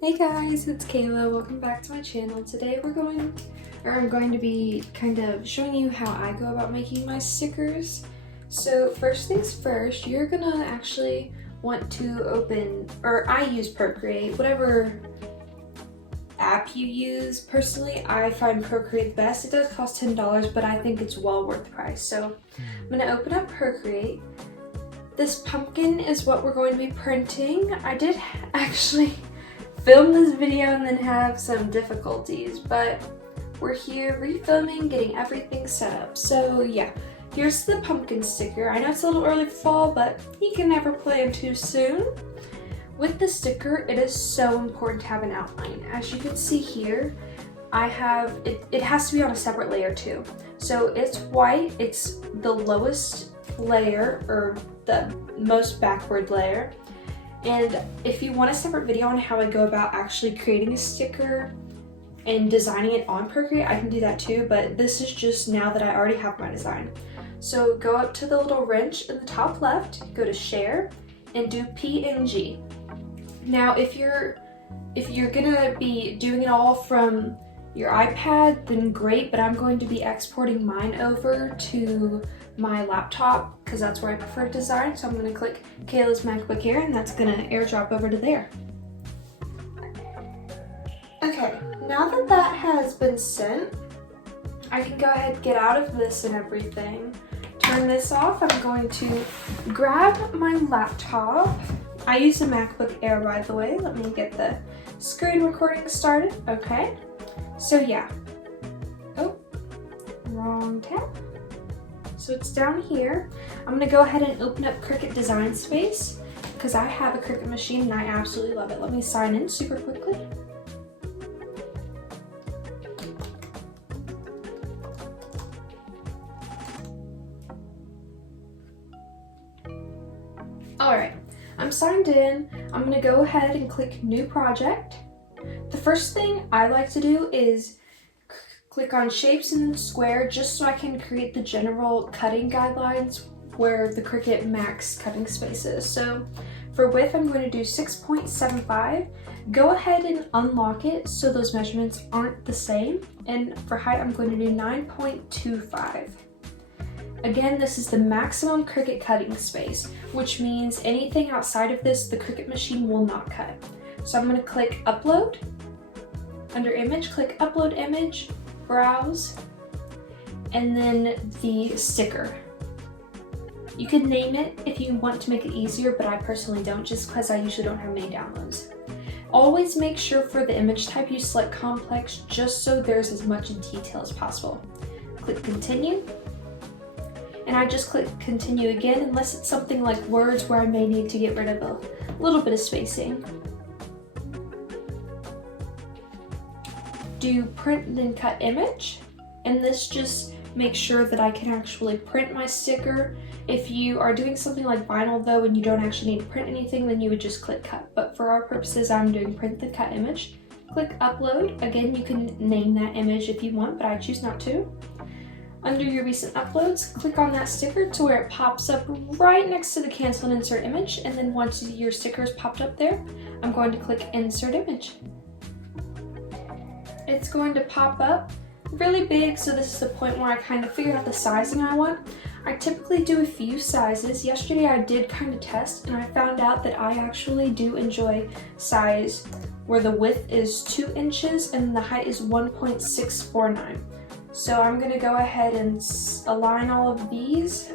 Hey guys, it's Kayla. Welcome back to my channel. Today I'm going to be kind of showing you how I go about making my stickers. So first things first, you're gonna actually want to open, or I use Procreate, whatever app you use. Personally, I find Procreate the best. It does cost $10, but I think it's well worth the price. So I'm gonna open up Procreate. This pumpkin is what we're going to be printing. I did actually film this video and then have some difficulties, but we're here refilming, getting everything set up. So yeah, here's the pumpkin sticker. I know it's a little early for fall, but you can never plan too soon. With the sticker, it is so important to have an outline. As you can see here, I have, it has to be on a separate layer too. So it's white, it's the lowest layer, or the most backward layer. And if you want a separate video on how I go about actually creating a sticker and designing it on Procreate, I can do that too, but this is just now that I already have my design. So go up to the little wrench in the top left, go to share, and do PNG. Now if you're gonna be doing it all from your iPad, then great, but I'm going to be exporting mine over to my laptop because that's where I prefer design. So I'm going to click Kayla's MacBook Air and that's going to airdrop over to there. Okay, now that that has been sent, I can go ahead and get out of this and everything. Turn this off. I'm going to grab my laptop. I use a MacBook Air, by the way. Let me get the screen recording started. Okay, so yeah. Oh, wrong tab. So it's down here. I'm gonna go ahead and open up Cricut Design Space because I have a Cricut machine and I absolutely love it. Let me sign in super quickly. All right, I'm signed in. I'm gonna go ahead and click New Project. The first thing I like to do is click on Shapes and then Square, just so I can create the general cutting guidelines where the Cricut max cutting space is. So for width, I'm going to do 6.75. Go ahead and unlock it so those measurements aren't the same. And for height, I'm going to do 9.25. Again, this is the maximum Cricut cutting space, which means anything outside of this, the Cricut machine will not cut. So I'm going to click Upload. Under Image, click Upload Image, Browse, and then the sticker. You could name it if you want to make it easier, but I personally don't, just because I usually don't have many downloads. Always make sure for the image type you select complex, just so there's as much detail as possible. Click Continue, and I just click Continue again, unless it's something like words where I may need to get rid of a little bit of spacing. Do Print then Cut Image, and this just makes sure that I can actually print my sticker. If you are doing something like vinyl though and you don't actually need to print anything, then you would just click Cut. But for our purposes, I'm doing Print then Cut Image. Click Upload. Again, you can name that image if you want, but I choose not to. Under your recent uploads, click on that sticker to where it pops up right next to the Cancel and Insert Image, and then once your sticker is popped up there, I'm going to click Insert Image. It's going to pop up really big, so this is the point where I kind of figured out the sizing I want. I typically do a few sizes. Yesterday I did kind of test and I found out that I actually do enjoy size where the width is 2 inches and the height is 1.649. So I'm going to go ahead and align all of these.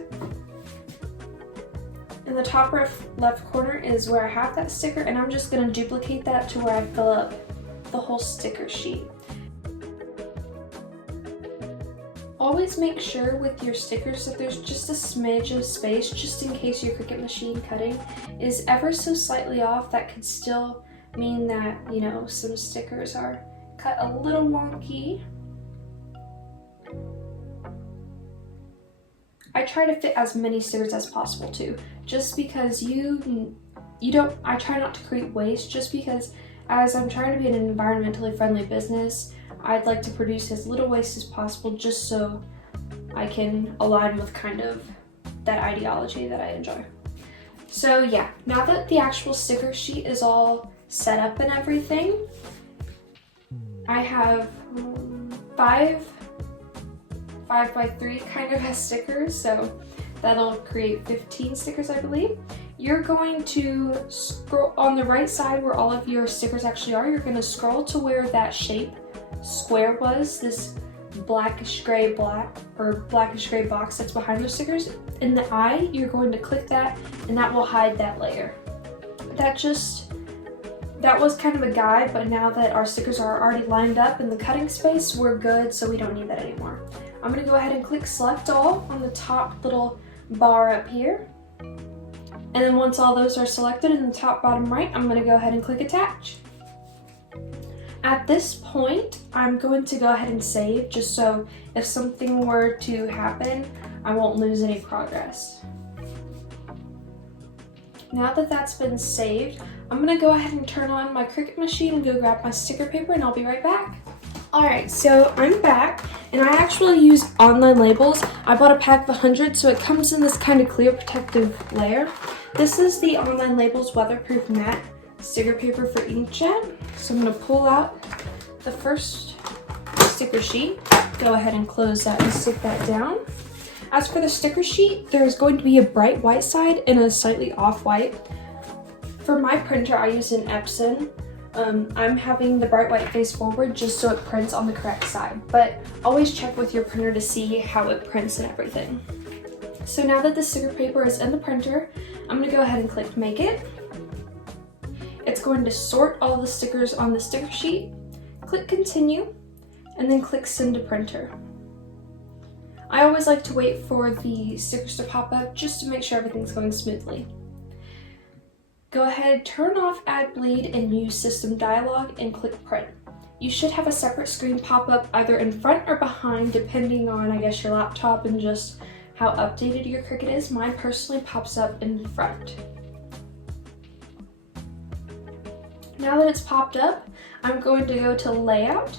In the top left corner is where I have that sticker, and I'm just going to duplicate that to where I fill up the whole sticker sheet. Always make sure with your stickers that there's just a smidge of space, just in case your Cricut machine cutting is ever so slightly off. That could still mean that, you know, some stickers are cut a little wonky. I try to fit as many stickers as possible too, just because I try not to create waste, just because as I'm trying to be an environmentally friendly business, I'd like to produce as little waste as possible, just so I can align with kind of that ideology that I enjoy. So yeah, now that the actual sticker sheet is all setup and everything. I have 5 by 3 kind of as stickers, so that'll create 15 stickers, I believe. You're going to scroll on the right side where all of your stickers actually are. You're going to scroll to where that shape square was, this blackish gray box that's behind those stickers. In the eye, you're going to click that, and that will hide that layer. That was kind of a guide, but now that our stickers are already lined up in the cutting space, we're good, so we don't need that anymore. I'm going to go ahead and click select all on the top little bar up here. And then once all those are selected in the top bottom right, I'm going to go ahead and click attach. At this point, I'm going to go ahead and save, just so if something were to happen, I won't lose any progress. Now that that's been saved, I'm gonna go ahead and turn on my Cricut machine and go grab my sticker paper, and I'll be right back. Alright, so I'm back, and I actually use online labels. I bought a pack of 100, so it comes in this kind of clear protective layer. This is the Online Labels Weatherproof Matte sticker paper for Inkjet. So I'm gonna pull out the first sticker sheet, go ahead and close that and stick that down. As for the sticker sheet, there's going to be a bright white side and a slightly off-white. For my printer, I use an Epson. I'm having the bright white face forward just so it prints on the correct side, but always check with your printer to see how it prints and everything. So now that the sticker paper is in the printer, I'm going to go ahead and click Make It. It's going to sort all the stickers on the sticker sheet, click Continue, and then click Send to Printer. I always like to wait for the stickers to pop up just to make sure everything's going smoothly. Go ahead, turn off Add Bleed and use System Dialog and click Print. You should have a separate screen pop up either in front or behind depending on, I guess, your laptop and just how updated your Cricut is. Mine personally pops up in front. Now that it's popped up, I'm going to go to Layout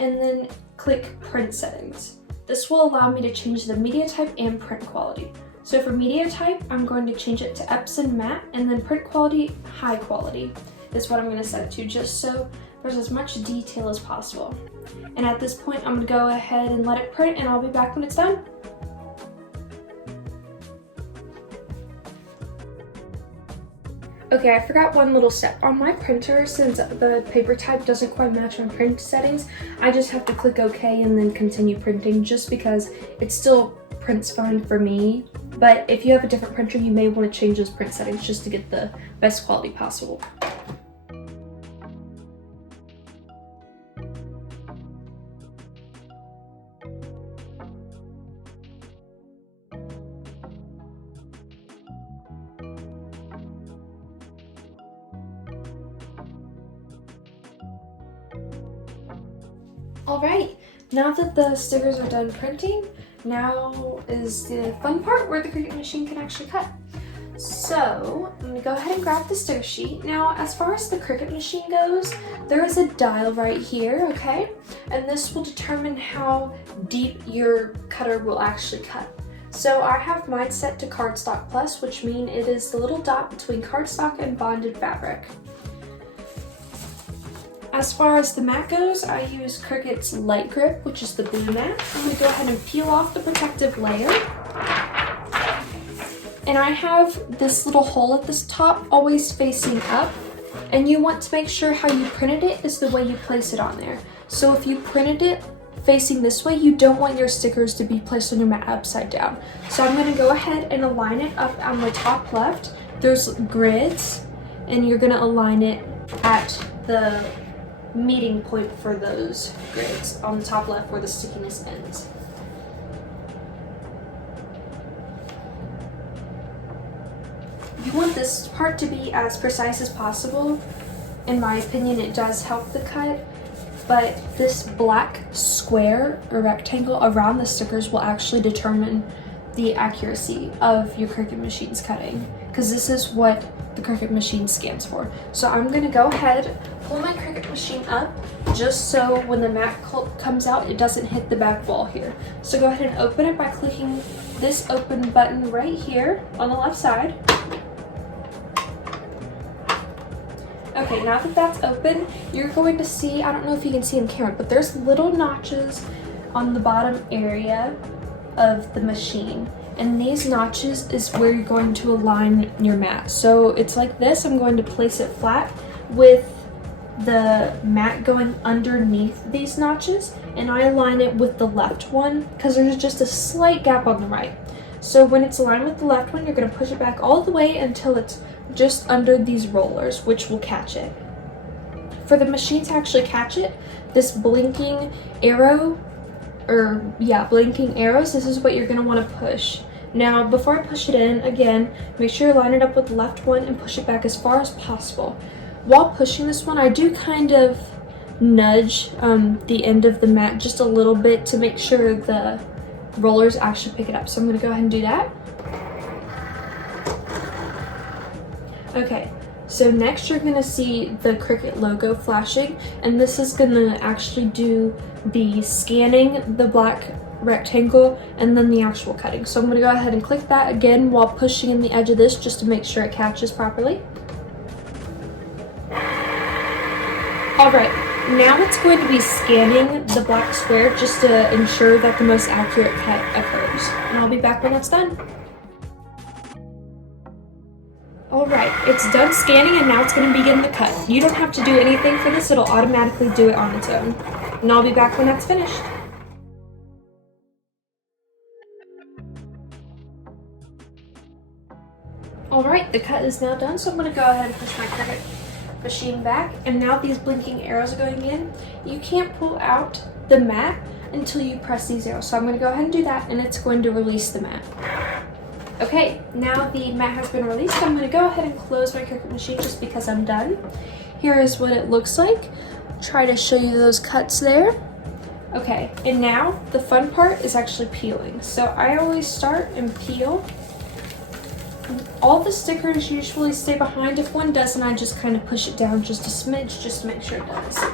and then click Print Settings. This will allow me to change the media type and print quality. So for media type, I'm going to change it to Epson Matte, and then print quality, high quality is what I'm going to set it to, just so there's as much detail as possible. And at this point, I'm going to go ahead and let it print, and I'll be back when it's done. Okay, I forgot one little step. On my printer, since the paper type doesn't quite match my print settings, I just have to click OK and then continue printing, just because it still prints fine for me. But if you have a different printer, you may want to change those print settings just to get the best quality possible. Alright, now that the stickers are done printing, now is the fun part where the Cricut machine can actually cut. So, I'm going to go ahead and grab the sticker sheet. Now, as far as the Cricut machine goes, there is a dial right here, okay? And this will determine how deep your cutter will actually cut. So I have mine set to Cardstock Plus, which means it is the little dot between cardstock and bonded fabric. As far as the mat goes, I use Cricut's Light Grip, which is the blue mat. I'm going to go ahead and peel off the protective layer. And I have this little hole at this top always facing up. And you want to make sure how you printed it is the way you place it on there. So if you printed it facing this way, you don't want your stickers to be placed on your mat upside down. So I'm going to go ahead and align it up on the top left. There's grids, and you're going to align it at the meeting point for those grids on the top left where the stickiness ends. You want this part to be as precise as possible. In my opinion, it does help the cut, but this black square or rectangle around the stickers will actually determine the accuracy of your Cricut machine's cutting, because this is what the Cricut machine scans for. So I'm going to go ahead, pull my Cricut machine up, just so when the mat comes out, it doesn't hit the back wall here. So go ahead and open it by clicking this open button right here on the left side. Okay, Okay, now that that's open, you're going to see, I don't know if you can see in camera, but there's little notches on the bottom area of the machine. And these notches is where you're going to align your mat. So it's like this. I'm going to place it flat with the mat going underneath these notches, and I align it with the left one because there's just a slight gap on the right. So when it's aligned with the left one, you're going to push it back all the way until it's just under these rollers, which will catch it. For the machine to actually catch it, this blinking arrow, blinking arrows, this is what you're going to want to push. Now, before I push it in, again, make sure you line it up with the left one and push it back as far as possible. While pushing this one, I do kind of nudge the end of the mat just a little bit to make sure the rollers actually pick it up. So I'm going to go ahead and do that. Okay, so next you're going to see the Cricut logo flashing, and this is going to actually do the scanning, the black rectangle, and then the actual cutting. So I'm going to go ahead and click that again while pushing in the edge of this just to make sure it catches properly. Alright, now it's going to be scanning the black square just to ensure that the most accurate cut occurs. And I'll be back when that's done. Alright, it's done scanning and now it's going to begin the cut. You don't have to do anything for this, it'll automatically do it on its own. And I'll be back when that's finished. Alright, the cut is now done, so I'm going to go ahead and push my Cricut machine back, and now these blinking arrows are going in. You can't pull out the mat until you press these arrows, so I'm going to go ahead and do that, and it's going to release the mat. Okay, now the mat has been released. I'm going to go ahead and close my Cricut machine just because I'm done. Here is what it looks like. Try to show you those cuts there. Okay, and now the fun part is actually peeling. So I always start and peel. All the stickers usually stay behind. If one doesn't, I just kind of push it down just a smidge just to make sure it does.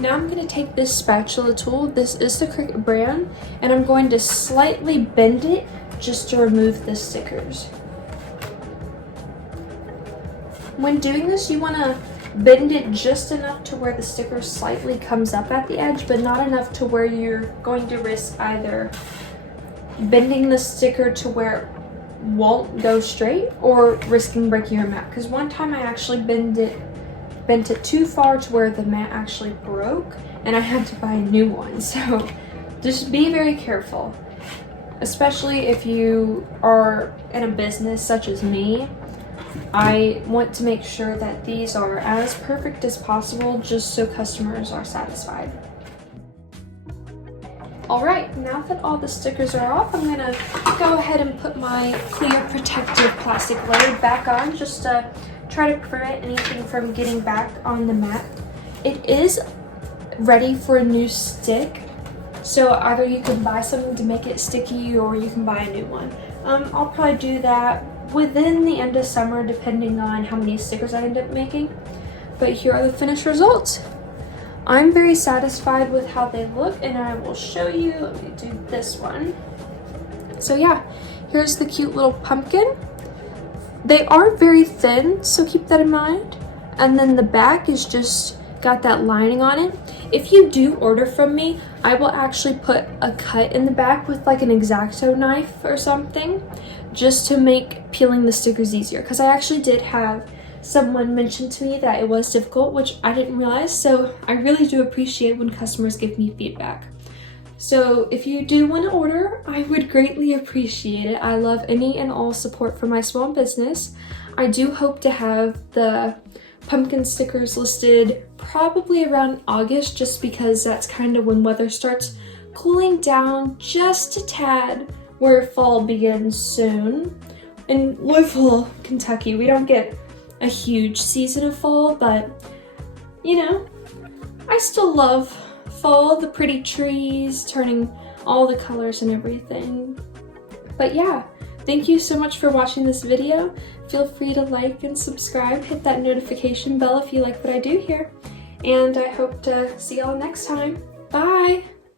Now I'm going to take this spatula tool, this is the Cricut brand, and I'm going to slightly bend it just to remove the stickers. When doing this, you want to bend it just enough to where the sticker slightly comes up at the edge, but not enough to where you're going to risk either bending the sticker to where it won't go straight or risking breaking your mat. Because one time I actually bent it too far to where the mat actually broke and I had to buy a new one. So just be very careful, especially if you are in a business such as me. I want to make sure that these are as perfect as possible just so customers are satisfied. Alright, now that all the stickers are off, I'm going to go ahead and put my clear protective plastic layer back on just to try to prevent anything from getting back on the mat. It is ready for a new stick, so either you can buy something to make it sticky or you can buy a new one. I'll probably do that within the end of summer depending on how many stickers I end up making. But here are the finished results. I'm very satisfied with how they look, and I will show you. Let me do this one. So yeah, here's the cute little pumpkin. They are very thin, so keep that in mind. And then the back is just got that lining on it. If you do order from me, I will actually put a cut in the back with like an X-Acto knife or something just to make peeling the stickers easier, because I actually did have someone mentioned to me that it was difficult, which I didn't realize, so I really do appreciate when customers give me feedback. So if you do want to order, I would greatly appreciate it. I love any and all support for my small business. I do hope to have the pumpkin stickers listed probably around August, just because that's kind of when weather starts cooling down just a tad, where fall begins soon. In Louisville, Kentucky, we don't get a huge season of fall, but you know, I still love fall, the pretty trees turning all the colors and everything. But yeah, thank you so much for watching this video. Feel free to like and subscribe, hit that notification bell if you like what I do here, and I hope to see y'all next time. Bye!